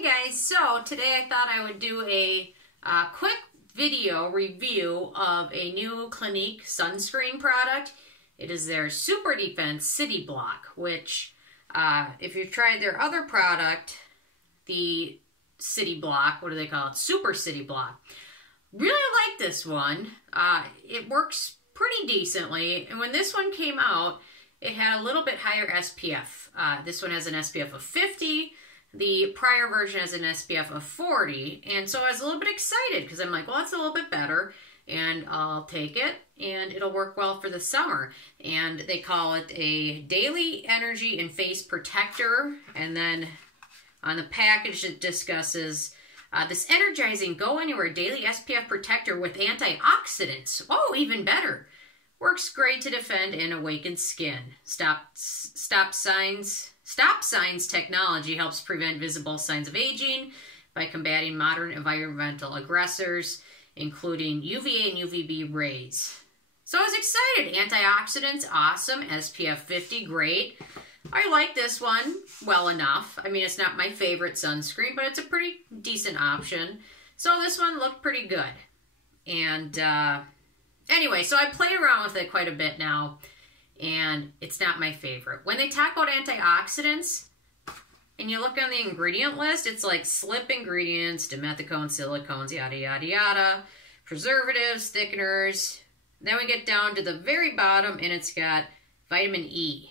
Hey guys, so today I thought I would do a quick video review of a new Clinique sunscreen product. It is their Superdefense City Block, which if you've tried their other product, the City Block, what do they call it? Super City Block. Really like this one. It works pretty decently, and when this one came out, it had a little bit higher SPF. This one has an SPF of 50. The prior version has an SPF of 40, and so I was a little bit excited because I'm like, well, that's a little bit better, and I'll take it, and it'll work well for the summer. And they call it a Daily Energy and Face Protector, and then on the package it discusses this energizing Go Anywhere Daily SPF Protector with antioxidants. Oh, even better. Works great to defend and awaken skin. Stop signs technology helps prevent visible signs of aging by combating modern environmental aggressors, including UVA and UVB rays. So I was excited. Antioxidants, awesome. SPF 50, great. I like this one well enough. I mean, it's not my favorite sunscreen, but it's a pretty decent option. So this one looked pretty good. And anyway, so I played around with it quite a bit now, and it's not my favorite. When they talk about antioxidants, and you look on the ingredient list, it's like slip ingredients, dimethicone, silicones, yada, yada, yada, preservatives, thickeners. Then we get down to the very bottom, and it's got vitamin E.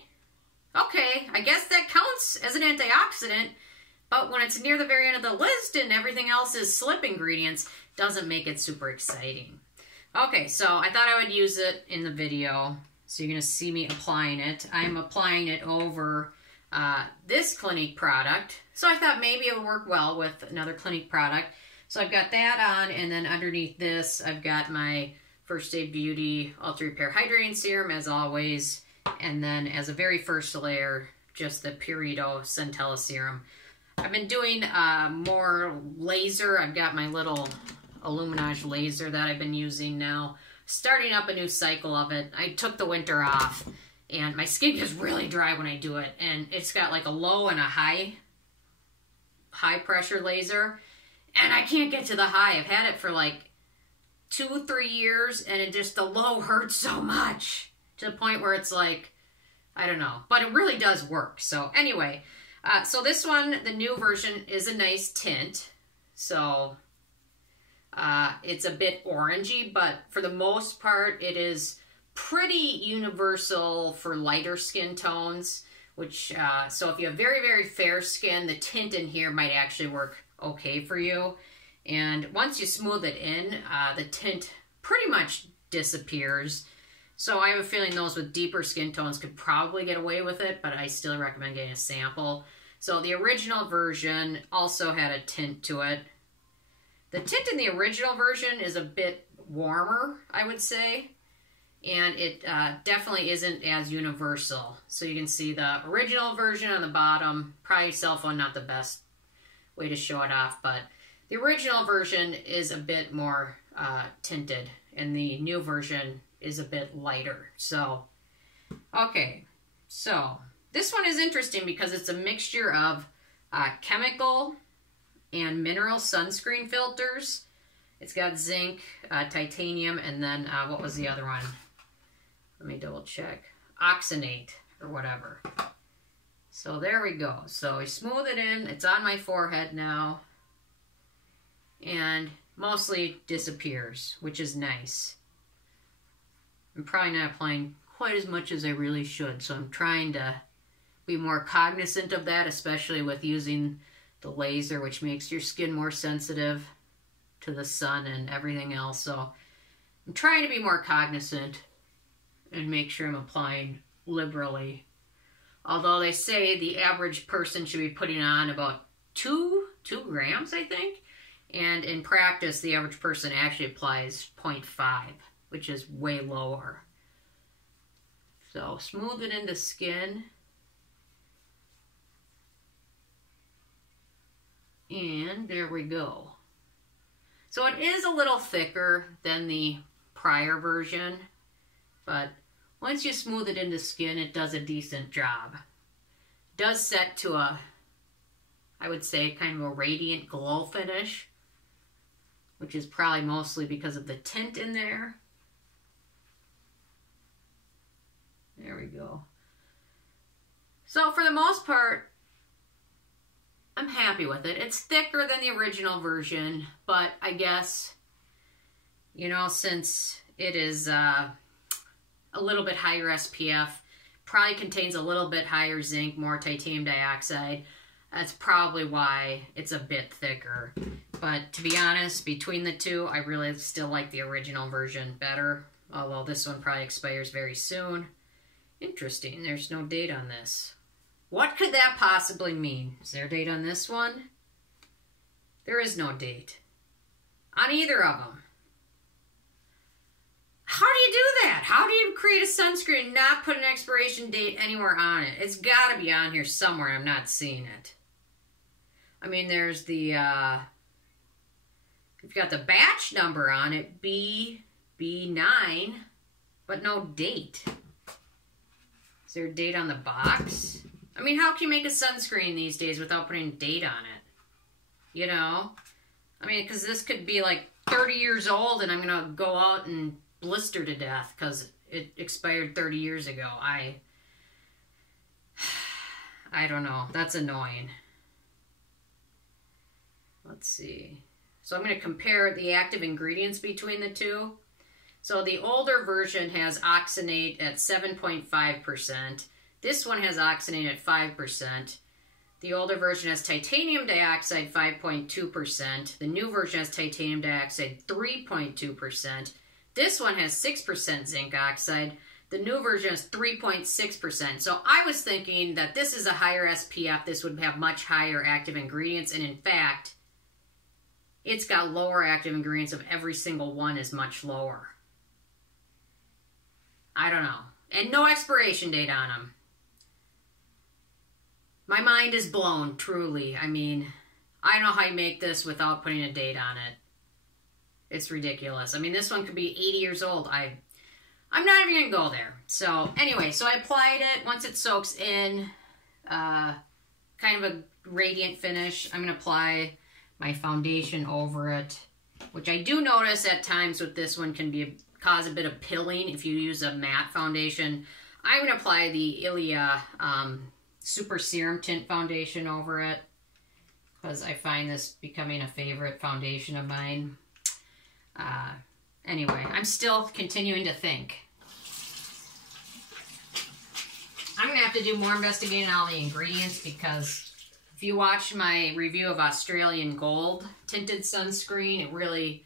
Okay, I guess that counts as an antioxidant, but when it's near the very end of the list and everything else is slip ingredients, doesn't make it super exciting. Okay, so I thought I would use it in the video. So you're going to see me applying it. I'm applying it over this Clinique product. So I thought maybe it would work well with another Clinique product. So I've got that on, and then underneath this, I've got my First Aid Beauty Ultra Repair Hydrating Serum, as always. And then as a very first layer, just the Purito Centella Serum. I've been doing more laser. I've got my little Illuminage laser that I've been using now. Starting up a new cycle of it. I took the winter off, and my skin gets really dry when I do it, and it's got like a low and a high pressure laser, and I can't get to the high. I've had it for like 2-3 years, and it just, the low hurts so much to the point where it's like, I don't know, but it really does work. So anyway, so this one, the new version, is a nice tint. So it's a bit orangey, but for the most part, it is pretty universal for lighter skin tones, which, so if you have very, very fair skin, the tint in here might actually work okay for you. And once you smooth it in, the tint pretty much disappears. So I have a feeling those with deeper skin tones could probably get away with it, but I still recommend getting a sample. So the original version also had a tint to it. The tint in the original version is a bit warmer, I would say, and it definitely isn't as universal. So you can see the original version on the bottom, probably cell phone, not the best way to show it off, but the original version is a bit more tinted, and the new version is a bit lighter. So, okay, so this one is interesting because it's a mixture of chemical and mineral sunscreen filters. It's got zinc, titanium, and then what was the other one? Let me double check. Oxonate or whatever. So there we go. So I smooth it in. It's on my forehead now, and mostly disappears, which is nice. I'm probably not applying quite as much as I really should, so I'm trying to be more cognizant of that, especially with using the laser, which makes your skin more sensitive to the sun and everything else. So I'm trying to be more cognizant and make sure I'm applying liberally. Although they say the average person should be putting on about 2 grams, I think. And in practice, the average person actually applies 0.5, which is way lower. So smooth it into skin. And there we go. So it is a little thicker than the prior version, but once you smooth it into skin, it does a decent job. It does set to a I would say kind of a radiant glow finish, which is probably mostly because of the tint in there. There we go. So for the most part, I'm happy with it. It's thicker than the original version, but I guess, you know, since it is a little bit higher SPF, probably contains a little bit higher zinc, more titanium dioxide. That's probably why it's a bit thicker. But to be honest, between the two, I really still like the original version better, although this one probably expires very soon. Interesting, there's no date on this. What could that possibly mean? Is there a date on this one? There is no date on either of them. How do you do that? How do you create a sunscreen and not put an expiration date anywhere on it? It's got to be on here somewhere. I'm not seeing it. I mean, there's the, you've got the batch number on it, B9, but no date. Is there a date on the box? I mean, how can you make a sunscreen these days without putting a date on it? You know? I mean, because this could be like 30 years old and I'm going to go out and blister to death because it expired 30 years ago. I don't know. That's annoying. Let's see. So I'm going to compare the active ingredients between the two. So the older version has oxonate at 7.5%. This one has oxonate at 5%. The older version has titanium dioxide 5.2%. The new version has titanium dioxide 3.2%. This one has 6% zinc oxide. The new version has 3.6%. So I was thinking that this is a higher SPF. This would have much higher active ingredients. And in fact, it's got lower active ingredients of every single one is much lower. I don't know. And no expiration date on them. My mind is blown, truly. I mean, I don't know how you make this without putting a date on it. It's ridiculous. I mean, this one could be 80 years old. I'm not even going to go there. So, anyway, so I applied it. Once it soaks in, kind of a radiant finish, I'm going to apply my foundation over it, which I do notice at times with this one can cause a bit of pilling if you use a matte foundation. I'm going to apply the Ilia Super Serum Tint Foundation over it because I find this becoming a favorite foundation of mine. Anyway, I'm still continuing to think. I'm going to have to do more investigating on all the ingredients because if you watch my review of Australian Gold tinted sunscreen, it really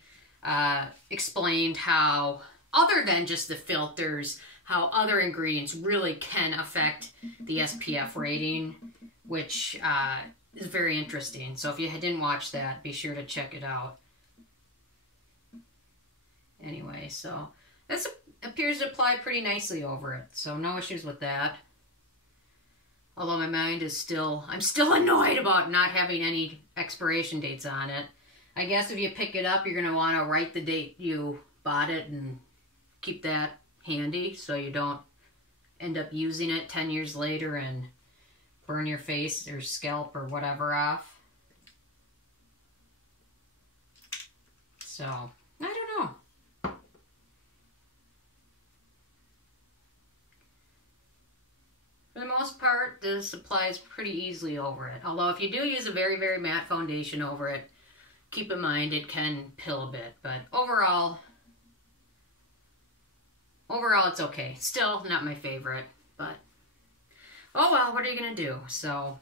explained how, other than just the filters, how other ingredients really can affect the SPF rating, which is very interesting. So if you didn't watch that, be sure to check it out. Anyway, so this appears to apply pretty nicely over it, so no issues with that. Although my mind is still, I'm still annoyed about not having any expiration dates on it. I guess if you pick it up, you're going to want to write the date you bought it and keep that handy so you don't end up using it 10 years later and burn your face or scalp or whatever off. So, I don't know. For the most part, this applies pretty easily over it. Although if you do use a very, very matte foundation over it, keep in mind it can pill a bit. But overall it's okay. Still not my favorite, but oh well, what are you going to do? So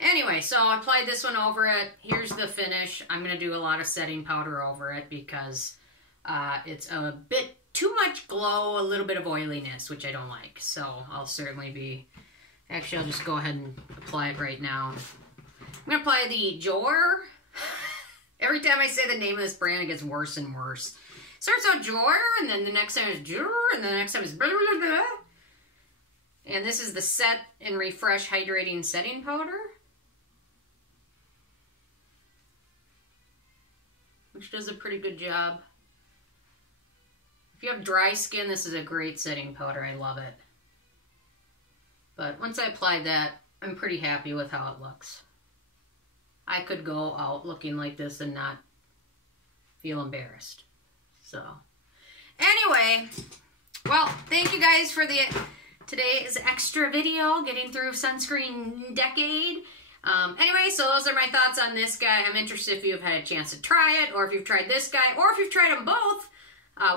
anyway, so I applied this one over it. Here's the finish. I'm going to do a lot of setting powder over it because it's a bit too much glow, a little bit of oiliness, which I don't like. So I'll certainly be, actually I'll just go ahead and apply it right now. I'm going to apply the Jor. Every time I say the name of this brand, it gets worse and worse. Starts out Jor, and then the next time is Jor, and then the next time is blah, blah, blah, blah. And this is the Set and Refresh Hydrating Setting Powder, which does a pretty good job. If you have dry skin, this is a great setting powder. I love it. But once I applied that, I'm pretty happy with how it looks. I could go out looking like this and not feel embarrassed. So, anyway, well, thank you guys for today's extra video, getting through sunscreen decade. Anyway, so those are my thoughts on this guy. I'm interested if you've had a chance to try it, or if you've tried this guy, or if you've tried them both,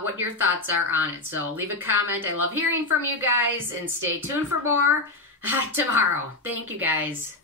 what your thoughts are on it. So leave a comment. I love hearing from you guys, and stay tuned for more tomorrow. Thank you guys.